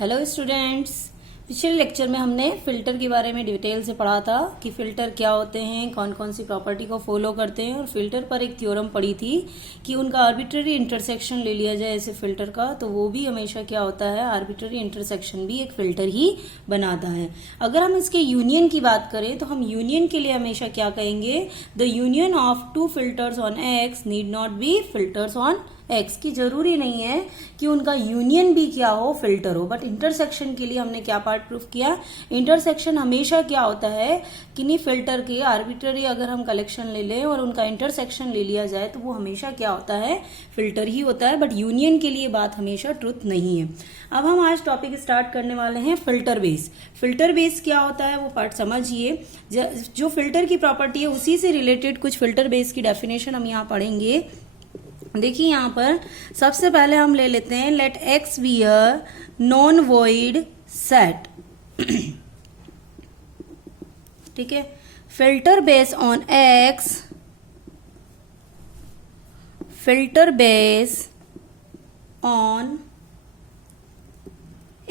Hello students. पिछले lecture में हमने फिल्टर के बारे में डिटेल से पढ़ा था कि फिल्टर क्या होते हैं, कौन कौन सी प्रॉपर्टी को फॉलो करते हैं, और फिल्टर पर एक थ्योरम पढ़ी थी कि उनका आर्बिट्ररी इंटरसेक्शन ले लिया जाए ऐसे फिल्टर का तो वो भी हमेशा क्या होता है, आर्बिट्ररी इंटरसेक्शन भी एक फिल्टर ही बनाता है। अगर हम इसके यूनियन की बात करें तो हम यूनियन के लिए हमेशा क्या कहेंगे, the union of two filters on X need not be filters on X. की जरूरी नहीं है कि उनका यूनियन भी क्या हो, फिल्टर हो, बट इंटरसेक्शन के लिए हमने क्या पार्ट प्रूफ किया, इंटरसेक्शन हमेशा क्या होता है, किन्हीं फिल्टर के आर्बिट्ररी अगर हम कलेक्शन ले लें और उनका इंटरसेक्शन ले लिया जाए तो वो हमेशा क्या होता है, फिल्टर ही होता है, बट यूनियन के लिए बात हमेशा ट्रुथ नहीं है। अब हम आज टॉपिक स्टार्ट करने वाले हैं फिल्टर बेस। फिल्टर बेस क्या होता है वो पार्ट समझिए। जो फिल्टर की प्रॉपर्टी है उसी से रिलेटेड कुछ फिल्टर बेस की डेफिनेशन हम यहाँ पढ़ेंगे। देखिए यहाँ पर सबसे पहले हम ले लेते हैं, let X be a non void set. ठीक है, filter base on X, filter base on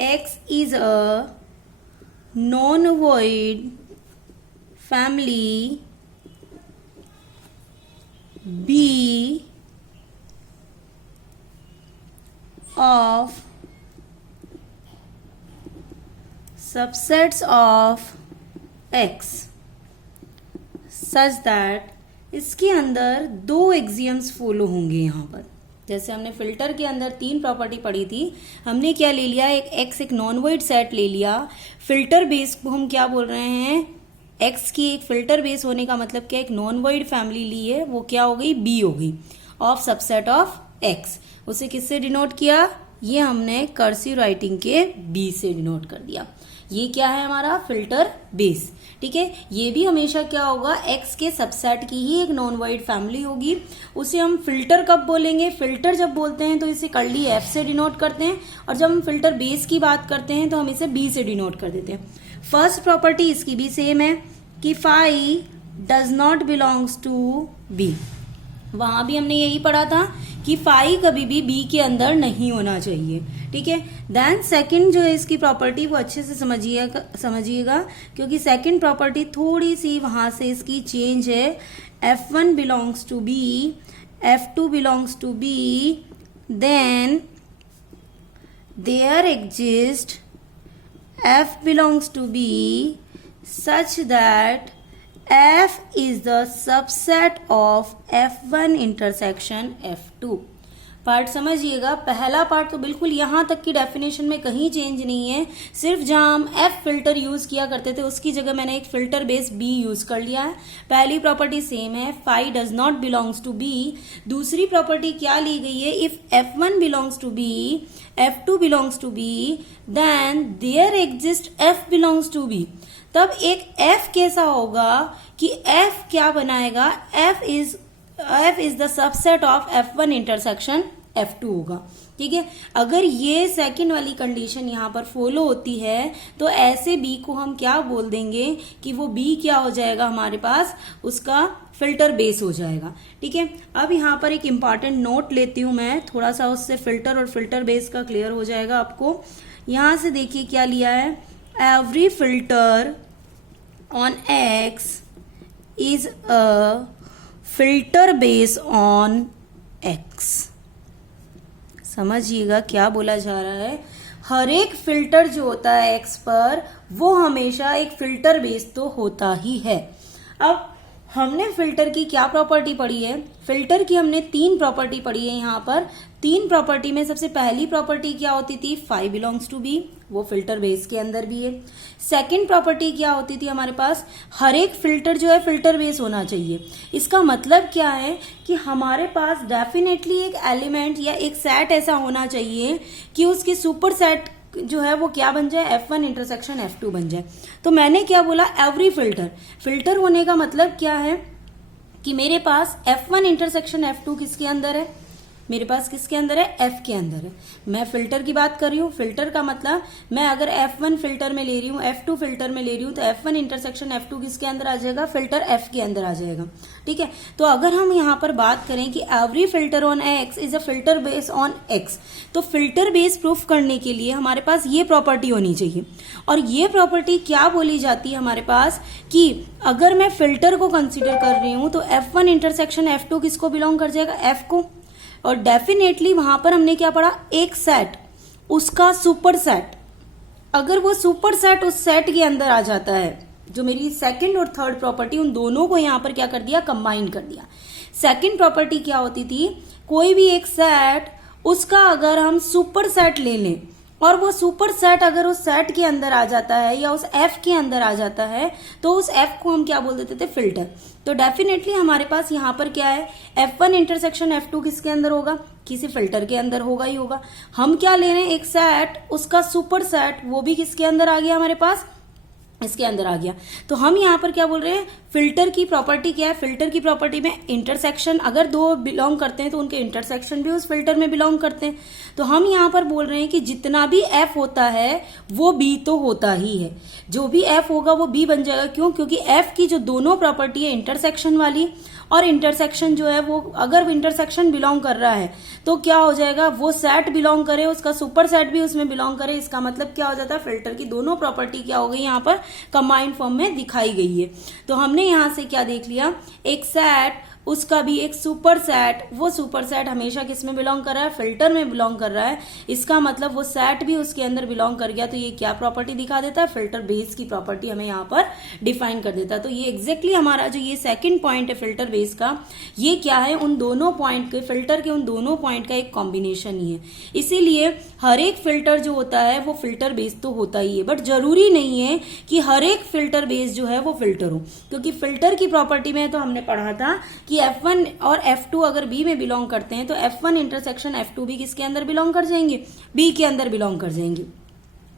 X is a non void family B of subsets of x such that इसके अंदर दो एक्सियम्स फॉलो होंगे। यहाँ पर जैसे हमने फिल्टर के अंदर तीन प्रॉपर्टी पढ़ी थी, हमने क्या ले लिया, एक x एक नॉन वॉइड सेट ले लिया। फिल्टर बेस को हम क्या बोल रहे हैं, x की एक फिल्टर बेस होने का मतलब क्या, एक नॉन वॉइड फैमिली ली है, वो क्या हो गई, b हो गई, ऑफ सबसेट ऑफ x। उसे किससे डिनोट किया, ये हमने कर्सिव राइटिंग के b से डिनोट कर दिया। ये क्या है हमारा फिल्टर बेस। ठीक है, ये भी हमेशा क्या होगा, x के सबसेट की ही एक नॉन वाइड फैमिली होगी। उसे हम फिल्टर कब बोलेंगे, फिल्टर जब बोलते हैं तो इसे कर्ली f से डिनोट करते हैं, और जब हम फिल्टर बेस की बात करते हैं तो हम इसे b से डिनोट कर देते हैं। फर्स्ट प्रॉपर्टी इसकी भी सेम है कि phi does not belongs to b। वहां भी हमने यही पढ़ा था कि फाई कभी भी बी के अंदर नहीं होना चाहिए। ठीक है, देन सेकंड जो है इसकी प्रॉपर्टी वो अच्छे से समझिएगा क्योंकि सेकंड प्रॉपर्टी थोड़ी सी वहां से इसकी चेंज है। F1 belongs to B, F2 belongs to B, then there exist F belongs to B such that F is the subset of F1 intersection F2। Part समझिएगा, पहला पार्ट तो बिल्कुल यहां तक की डेफिनेशन में कहीं चेंज नहीं है, सिर्फ जहां हम F फिल्टर यूज किया करते थे उसकी जगह मैंने एक फिल्टर बेस B यूज कर लिया है। पहली प्रॉपर्टी सेम है, phi does not belongs to B। दूसरी प्रॉपर्टी क्या ली गई है, if F1 belongs to B, F2 belongs to B, then there exist F belongs to B। तब एक F कैसा होगा कि F क्या बनाएगा, F is the subset of F1 intersection F2 होगा। ठीक है, अगर ये सेकंड वाली कंडीशन यहाँ पर फॉलो होती है तो ऐसे B को हम क्या बोल देंगे कि वो B क्या हो जाएगा, हमारे पास उसका फिल्टर बेस हो जाएगा। ठीक है, अब यहाँ पर एक इंपॉर्टेंट नोट लेती हूं मैं, थोड़ा सा उससे फिल्टर और फिल्टर बेस का क्लियर हो जाएगा आपको। यहां से देखिए क्या लिया है, every filter on X is a filter base on X। समझिएगा क्या बोला जा रहा है, हर एक फिल्टर जो होता है X पर वो हमेशा एक फिल्टर बेस तो होता ही है। अब हमने फिल्टर की क्या प्रॉपर्टी पढ़ी है, फिल्टर की हमने तीन प्रॉपर्टी पढ़ी है। यहाँ पर तीन प्रॉपर्टी में सबसे पहली प्रॉपर्टी क्या होती थी, फाई बिलोंग्स टू बी, वो फिल्टर बेस के अंदर भी है। सेकंड प्रॉपर्टी क्या होती थी हमारे पास, हर एक फिल्टर जो है फिल्टर बेस होना चाहिए। इसका मतलब क्या है कि हमारे पास डेफिनेटली एक एलिमेंट या एक सेट ऐसा होना चाहिए कि उसके सुपर सेट जो है वो क्या बन जाए, F1 इंटरसेक्शन F2 बन जाए। तो मैंने क्या बोला, एवरी फिल्टर, फिल्टर होने का मतलब क्या है कि मेरे पास F1 इंटरसेक्शन F2 किसके अंदर है, मेरे पास किसके अंदर है, एफ के अंदर है। मैं फिल्टर की बात कर रही हूँ, फिल्टर का मतलब मैं अगर F1 फिल्टर में ले रही हूँ, F2 फिल्टर में ले रही हूँ, तो F1 इंटरसेक्शन F2 किसके अंदर आ जाएगा, फिल्टर F के अंदर आ जाएगा। ठीक है, तो अगर हम यहाँ पर बात करें कि every filter on X is a filter base on X, तो फिल्टर बेस प्रूफ करने के लिए हमारे पास ये प्रॉपर्टी होनी चाहिए। और ये प्रॉपर्टी क्या बोली जाती है हमारे पास कि अगर मैं फिल्टर को कंसीडर कर रही हूं तो F1 इंटरसेक्शन F2 किसको बिलोंग कर जाएगा, F को। और डेफिनेटली वहां पर हमने क्या पढ़ा, एक सेट उसका सुपर सेट, अगर वो सुपर सेट उस सेट के अंदर आ जाता है, जो मेरी सेकंड और थर्ड प्रॉपर्टी, उन दोनों को यहां पर क्या कर दिया, कंबाइन कर दिया। सेकंड प्रॉपर्टी क्या होती थी, कोई भी एक सेट उसका अगर हम सुपर सेट ले लें और वो सुपर सेट अगर उस सेट के अंदर आ जाता है या उस एफ के अंदर आ जाता है, तो उस एफ को हम क्या बोल देते थे, फिल्टर। तो डेफिनेटली हमारे पास यहाँ पर क्या है, F1 इंटरसेक्शन F2 किसके अंदर होगा, किसी फिल्टर के अंदर होगा ही होगा। हम क्या ले रहे हैं, एक सेट उसका सुपर सेट, वो भी किसके अंदर आ गया हमारे पास, इसके अंदर आ गया। तो हम यहाँ पर क्या बोल रहे हैं, फिल्टर की प्रॉपर्टी क्या है, फिल्टर की प्रॉपर्टी में इंटरसेक्शन, अगर दो बिलोंग करते हैं तो उनके इंटरसेक्शन भी उस फिल्टर में बिलोंग करते हैं। तो हम यहाँ पर बोल रहे हैं कि जितना भी एफ होता है वो बी तो होता ही है, जो भी एफ होगा वो बी बन जाएगा। क्यों, क्योंकि एफ की जो दोनों प्रॉपर्टी है, इंटरसेक्शन वाली और इंटरसेक्शन जो है, वो अगर इंटरसेक्शन बिलोंग कर रहा है तो क्या हो जाएगा, वो सेट बिलोंग करे, उसका सुपर सेट भी उसमें बिलोंग करे। इसका मतलब क्या हो जाता है, फिल्टर की दोनों प्रॉपर्टी क्या हो गई, यहाँ पर कंबाइंड फॉर्म में दिखाई गई है। तो हमने यहां से क्या देख लिया, एक सेट उसका भी एक सुपर सेट, वो सुपर सेट हमेशा किस में बिलोंग कर रहा है, फिल्टर में बिलोंग कर रहा है। इसका मतलब वो सेट भी उसके अंदर बिलोंग कर गया, तो ये क्या प्रॉपर्टी दिखा देता है, फिल्टर बेस की प्रॉपर्टी हमें यहाँ पर डिफाइन कर देता है। तो ये एग्जैक्टली हमारा जो ये सेकंड पॉइंट है फिल्टर बेस का, ये क्या है, उन दोनों पॉइंट के, फिल्टर के उन दोनों पॉइंट का एक कॉम्बिनेशन ही है। इसीलिए हर एक फिल्टर जो होता है वो फिल्टर बेस तो होता ही है, बट जरूरी नहीं है कि हर एक फिल्टर बेस जो है वो फिल्टर हो, क्योंकि फिल्टर की प्रॉपर्टी में तो हमने पढ़ा था कि F1 और F2 अगर B में बिलोंग करते हैं तो F1 इंटरसेक्शन F2 भी किसके अंदर बिलोंग कर जाएंगे, B के अंदर बिलोंग कर जाएंगे।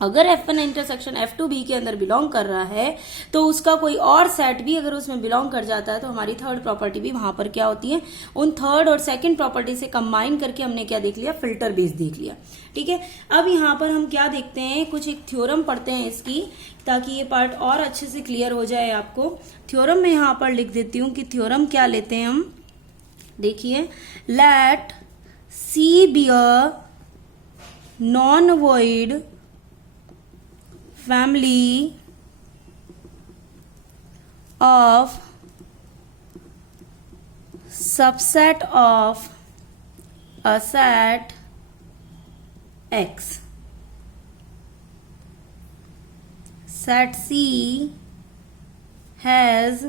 अगर F1 इंटरसेक्शन F2 B के अंदर बिलोंग कर रहा है तो उसका कोई और सेट भी अगर उसमें बिलोंग कर जाता है तो हमारी थर्ड प्रॉपर्टी भी वहां पर क्या होती है, उन थर्ड और सेकंड प्रॉपर्टी से कंबाइन करके हमने क्या देख लिया, फिल्टर बेस देख लिया। ठीक है, अब यहाँ पर हम क्या देखते हैं, कुछ एक थ्योरम पढ़ते हैं इसकी, ताकि ये पार्ट और अच्छे से क्लियर हो जाए आपको। थ्योरम में यहाँ पर लिख देती हूँ कि थ्योरम क्या लेते हैं हम, देखिए, let C be a non void family of subset of a set X. Set C has,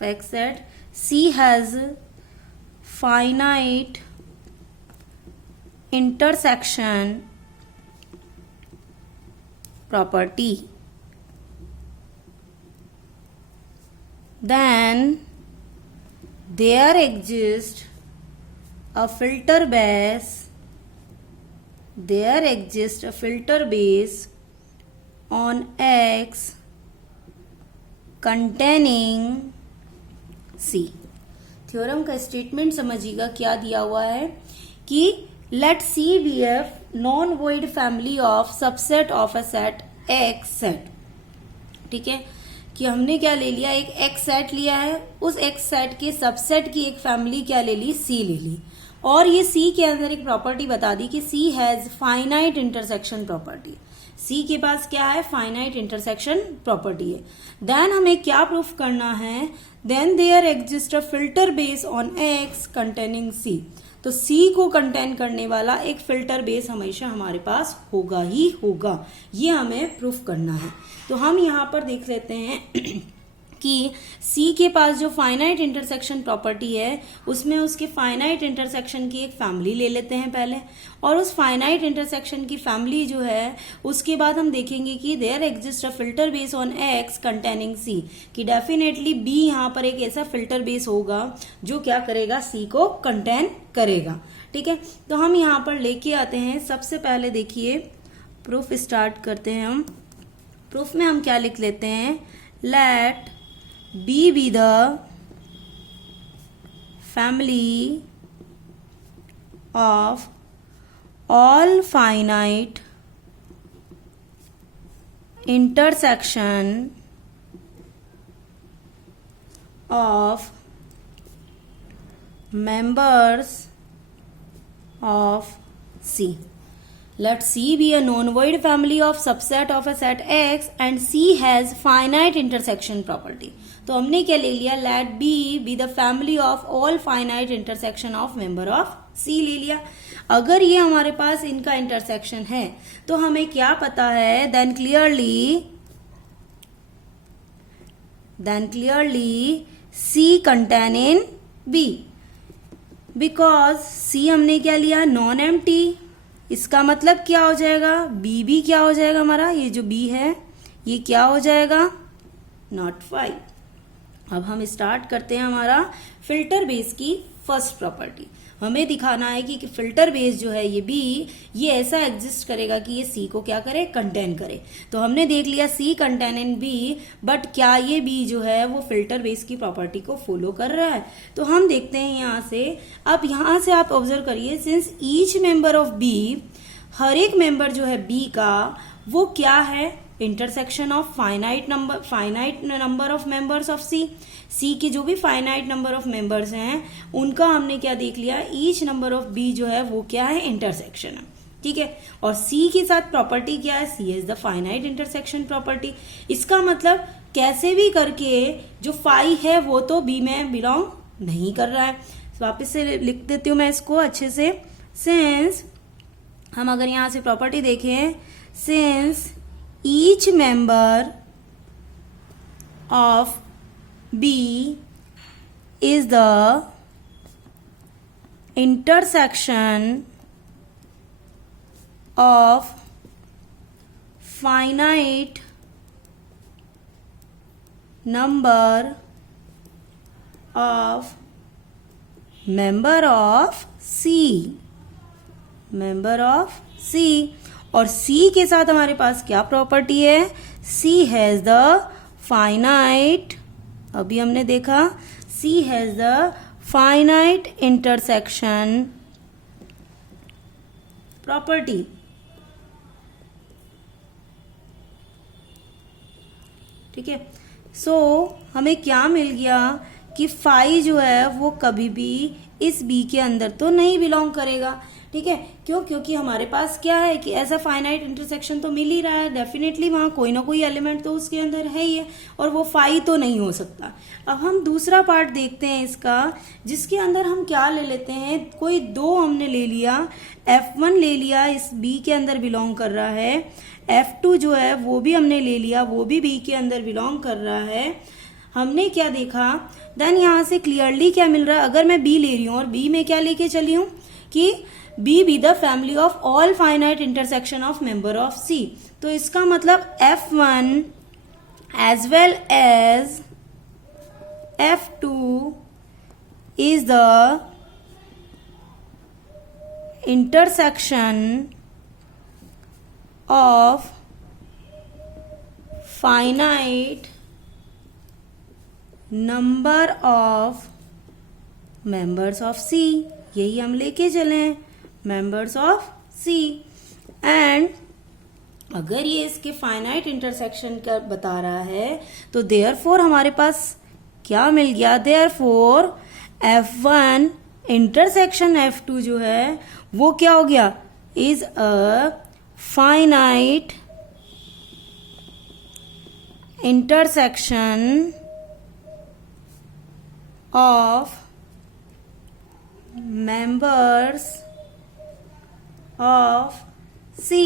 X set C has finite intersection property, then there exists a filter base, there exists a filter base on X containing C। Theorem का statement समझिएगा, क्या दिया हुआ है कि let C be a non-void family of subset of a set X set। ठीक है, कि हमने क्या ले लिया, एक X सेट लिया है, उस X सेट के सबसेट की एक फैमिली क्या ले ली, C ले ली, और ये C के अंदर एक प्रॉपर्टी बता दी कि C has finite intersection property. C के पास क्या है, फाइनाइट इंटरसेक्शन प्रॉपर्टी है। देन हमें क्या प्रूफ करना है, then there exist a filter base on X containing C। तो C को कंटेन करने वाला एक फिल्टर बेस हमेशा हमारे पास होगा ही होगा, ये हमें प्रूफ करना है। तो हम यहाँ पर देख लेते हैं कि C के पास जो फाइनाइट इंटरसेक्शन प्रॉपर्टी है उसमें उसके फाइनाइट इंटरसेक्शन की एक फैमिली ले लेते हैं पहले, और उस फाइनाइट इंटरसेक्शन की फैमिली जो है उसके बाद हम देखेंगे कि there exist a filter base on X containing C, कि डेफिनेटली B यहाँ पर एक ऐसा फिल्टर बेस होगा जो क्या करेगा, C को कंटेन करेगा। ठीक है, तो हम यहाँ पर लेके आते हैं, सबसे पहले देखिए प्रूफ स्टार्ट करते हैं हम। प्रूफ में हम क्या लिख लेते हैं, late B be the family of all finite intersection of members of C. Let C be a non-void family of subset of a set X and C has finite intersection property. तो हमने क्या ले लिया, let B be the family of all finite intersection of member of C ले लिया. अगर ये हमारे पास इनका इंटरसेक्शन है तो हमें क्या पता है, then clearly C contain in B because C हमने क्या लिया, नॉन एम्प्टी. इसका मतलब क्या हो जाएगा, बी भी क्या हो जाएगा हमारा, ये जो बी है ये क्या हो जाएगा, नॉट 5. अब हम स्टार्ट करते हैं हमारा फिल्टर बेस की फर्स्ट प्रॉपर्टी. हमें दिखाना है कि फिल्टर बेस जो है ये बी, ये ऐसा एग्जिस्ट करेगा कि ये सी को क्या करे, कंटेन करे. तो हमने देख लिया सी कंटेन इन बी, बट क्या ये बी जो है वो फिल्टर बेस की प्रॉपर्टी को फॉलो कर रहा है. तो हम देखते हैं यहाँ से. अब यहाँ से आप ऑब्जर्व करिए, since each member of B, हर एक मेंबर जो है बी का वो क्या है, intersection of finite number of members of C. C के जो भी फाइनाइट नंबर ऑफ मेंबर्स हैं उनका हमने क्या देख लिया, ईच नंबर ऑफ बी जो है वो क्या है, इंटरसेक्शन है. ठीक है. और सी के साथ प्रॉपर्टी क्या है, C is the finite intersection property. इसका मतलब कैसे भी करके जो फाई है वो तो बी में बिलोंग नहीं कर रहा है. वापस से लिख देती हूँ मैं इसको अच्छे से. सिंस हम अगर यहाँ से प्रॉपर्टी देखें, since each member of B is the intersection of finite number of member of C. और C के साथ हमारे पास क्या प्रॉपर्टी है, C हैज द फाइनाइट, अभी हमने देखा C has the finite intersection property. ठीक है. सो हमें क्या मिल गया कि फाई जो है वो कभी भी इस बी के अंदर तो नहीं बिलोंग करेगा. ठीक है. क्यों, क्योंकि हमारे पास क्या है कि ऐसा फाइनाइट इंटरसेक्शन तो मिल ही रहा है, डेफिनेटली वहां कोई ना कोई एलिमेंट तो उसके अंदर है ही है, और वो फाई तो नहीं हो सकता. अब हम दूसरा पार्ट देखते हैं इसका, जिसके अंदर हम क्या ले लेते हैं, कोई दो हमने ले लिया, F1 ले लिया, इस बी के अंदर बिलोंग कर रहा है. F2 जो है वो भी हमने ले लिया, वो भी बी के अंदर बिलोंग कर रहा है. हमने क्या देखा, देन यहाँ से क्लियरली क्या मिल रहा है, अगर मैं बी ले रही हूँ और बी में क्या लेके चली हूँ कि B be the family of all finite intersection of member of C. तो इसका मतलब F1 as well as F2 is the intersection of finite number of members of C. यही हम लेके चले हैं, मेंबर्स ऑफ सी. एंड अगर ये इसके फाइनाइट इंटरसेक्शन का बता रहा है तो देयरफॉर हमारे पास क्या मिल गया, देयरफॉर F1 इंटरसेक्शन F2 जो है वो क्या हो गया, is a finite intersection of members of C.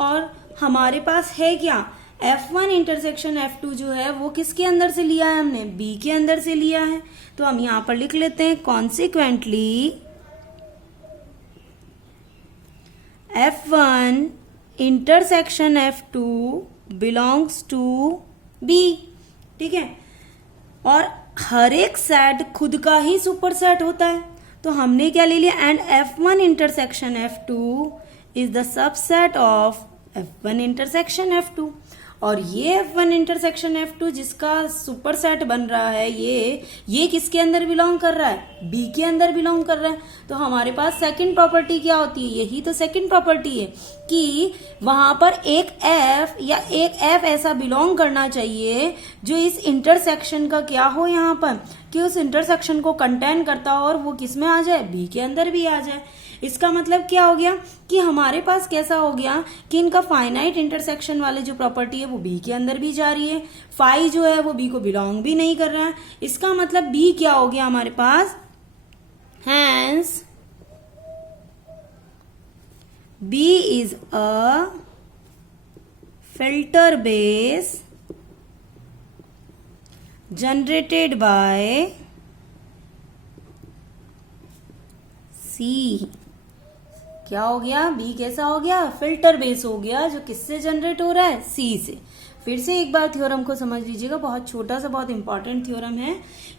और हमारे पास है क्या, F1 इंटरसेक्शन F2 जो है वो किसके अंदर से लिया है, हमने B के अंदर से लिया है. तो हम यहां पर लिख लेते हैं, consequently F1 intersection F2 belongs to B. ठीक है. और हर एक सेट खुद का ही सुपर सेट होता है, तो हमने क्या ले लिया, and F1 intersection F2 is the subset of F1 intersection F2. और ये F1 इंटरसेक्शन F2 जिसका सुपर सेट बन रहा है, ये किसके अंदर बिलोंग कर रहा है? B के अंदर बिलोंग कर रहा है। तो हमारे पास सेकंड प्रॉपर्टी क्या होती है? यही तो सेकंड प्रॉपर्टी है कि वहां पर एक F या एक F ऐसा बिलोंग करना चाहिए जो इस इंटरसेक्शन का क्या हो, यहाँ पर कि उस इंटरसेक्शन को कंटेन करता हो और वो किस में आ जाए? B के अंदर भी आ जाए। इसका मतलब क्या हो गया कि हमारे पास कैसा हो गया कि इनका फाइनाइट इंटरसेक्शन वाले जो प्रॉपर्टी है वो बी के अंदर भी जा रही है, फाई जो है वो बी को बिलोंग भी नहीं कर रहा है। इसका मतलब बी क्या हो गया हमारे पास? Hence B is a filter base generated by C. क्या हो गया? बी कैसा हो गया? फिल्टर बेस हो गया, जो किससे जनरेट हो रहा है? सी से। फिर से एक बार थ्योरम को समझ लीजिएगा, बहुत छोटा सा बहुत इंपॉर्टेंट थ्योरम है।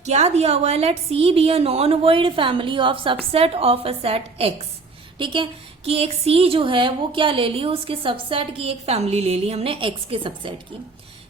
क्या दिया हुआ है? Let C be a non void family of subset of a set X. ठीक है, कि एक सी जो है वो क्या ले ली? उसके सबसेट की एक फैमिली ले ली हमने, एक्स के सबसेट की।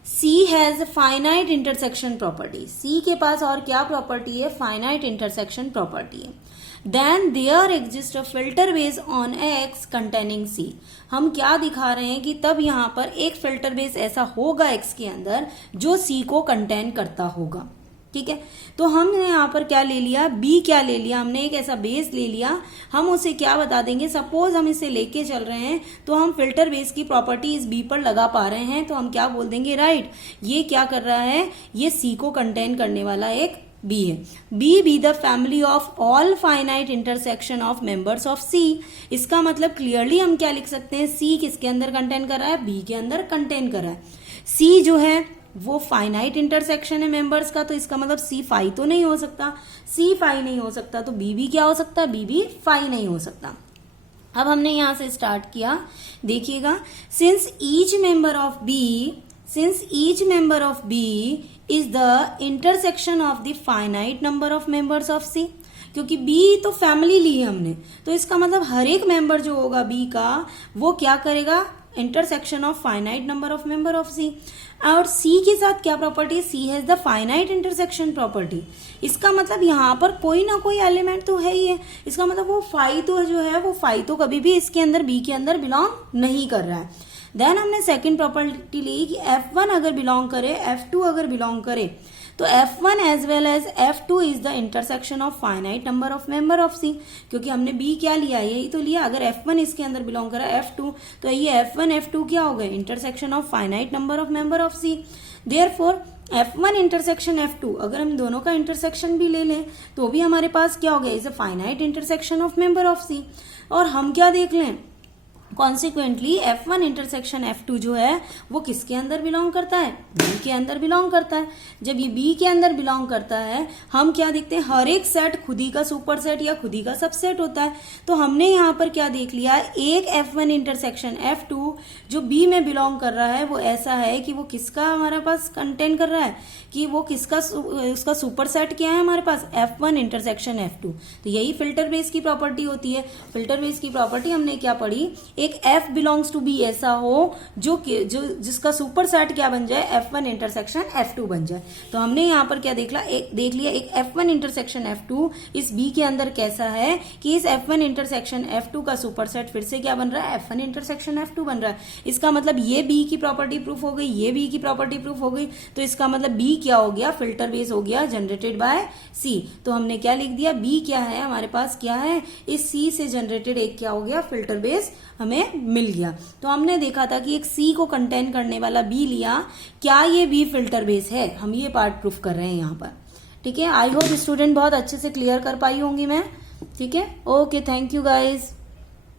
सी हैज फाइनाइट इंटरसेक्शन प्रॉपर्टी। सी के पास और क्या प्रॉपर्टी है? फाइनाइट इंटरसेक्शन प्रॉपर्टी है। Then there exists a filter base on X containing C। हम क्या दिखा रहे हैं कि तब यहाँ पर एक फिल्टर बेस ऐसा होगा X के अंदर जो C को कंटेन करता होगा। ठीक है, तो हमने यहाँ पर क्या ले लिया? B क्या ले लिया? हमने एक ऐसा बेस ले लिया। हम उसे क्या बता देंगे? सपोज हम इसे लेके चल रहे हैं तो हम फिल्टर बेस की प्रॉपर्टी इस B पर लगा पा रहे हैं, तो हम क्या बोल देंगे? राइट, ये क्या कर रहा है? ये C को कंटेन करने वाला एक B है। Be the family of all finite intersection of members of C। इसका मतलब क्लियरली हम क्या लिख सकते हैं? C किसके अंदर कंटेन कर रहा है? B के अंदर कंटेन कर रहा है। C जो है वो फाइनाइट इंटरसेक्शन है मेंबर्स का, तो इसका मतलब C फाई तो नहीं हो सकता। C फाई नहीं हो सकता तो B भी क्या हो सकता है? B भी फाई नहीं हो सकता। अब हमने यहां से स्टार्ट किया, देखिएगा, since each member of B is the intersection of the finite number of members of C। क्योंकि B तो फैमिली ली है हमने, तो इसका मतलब हर एक मेंबर जो होगा B का वो क्या करेगा? Intersection of finite number of member of C। और C के साथ क्या property? C has the finite intersection property. इसका मतलब यहाँ पर कोई ना कोई एलिमेंट तो है ही है। इसका मतलब वो फाई तो जो है वो फाई तो कभी भी इसके अंदर B के अंदर बिलोंग नहीं कर रहा है। देन हमने सेकंड प्रॉपर्टी ली कि F1 अगर बिलोंग करे, F2 अगर बिलोंग करे, तो F1 as well as F2 is the intersection of finite number of member of C। क्योंकि हमने B क्या लिया? यही तो लिया। अगर F1 इसके अंदर बिलोंग करा F2, तो ये F1 F2 क्या हो गए? Intersection of finite number of member of C। Therefore F1 intersection F2 अगर हम दोनों का इंटरसेक्शन भी ले लें तो भी हमारे पास क्या हो गया? Is a finite intersection of member of C। और हम क्या देख लें? कॉन्सिक्वेंटली F1 इंटरसेक्शन F2 जो है वो किसके अंदर बिलोंग करता है? B के अंदर बिलोंग करता है। जब ये B के अंदर बिलोंग करता है, हम क्या देखते हैं? हर एक सेट खुद ही का सुपर सेट या खुद ही का सबसेट होता है। तो हमने यहाँ पर क्या देख लिया? एक F1 इंटरसेक्शन F2 जो B में बिलोंग कर रहा है वो ऐसा है कि वो किसका हमारे पास कंटेन कर रहा है? कि वो किसका उसका सुपर सेट क्या है हमारे पास? F1 intersection F2। तो यही फिल्टर बेस की प्रॉपर्टी होती है। फिल्टर बेस की प्रॉपर्टी हमने क्या पढ़ी? एक F बिलोंग्स टू B ऐसा हो जो जिसका सुपर सेट क्या बन जाए? F1 इंटरसेक्शन F2 बन जाए। तो हमने यहाँ पर क्या देख लिया? एक F1 इंटरसेक्शन F2 इस B के अंदर कैसा है कि इस F1 इंटरसेक्शन F2 का सुपर सेट फिर से क्या बन रहा है? F1 इंटरसेक्शन F2 बन रहा है। इसका मतलब ये B की प्रॉपर्टी प्रूफ हो गई, ये B की प्रॉपर्टी प्रूफ हो गई। तो इसका मतलब B क्या हो गया? फिल्टर बेस हो गया जनरेटेड बाय C। तो हमने क्या लिख दिया? B क्या है हमारे पास? क्या है? इस C से जनरेटेड एक क्या हो गया? फिल्टर बेस हमें मिल गया। तो हमने देखा था कि एक C को कंटेन करने वाला B लिया, क्या ये B फिल्टर बेस है? हम ये पार्ट प्रूफ कर रहे हैं यहाँ पर। ठीक है, आई होप स्टूडेंट बहुत अच्छे से क्लियर कर पाई होंगी मैं। ठीक है, ओके, थैंक यू गाइज।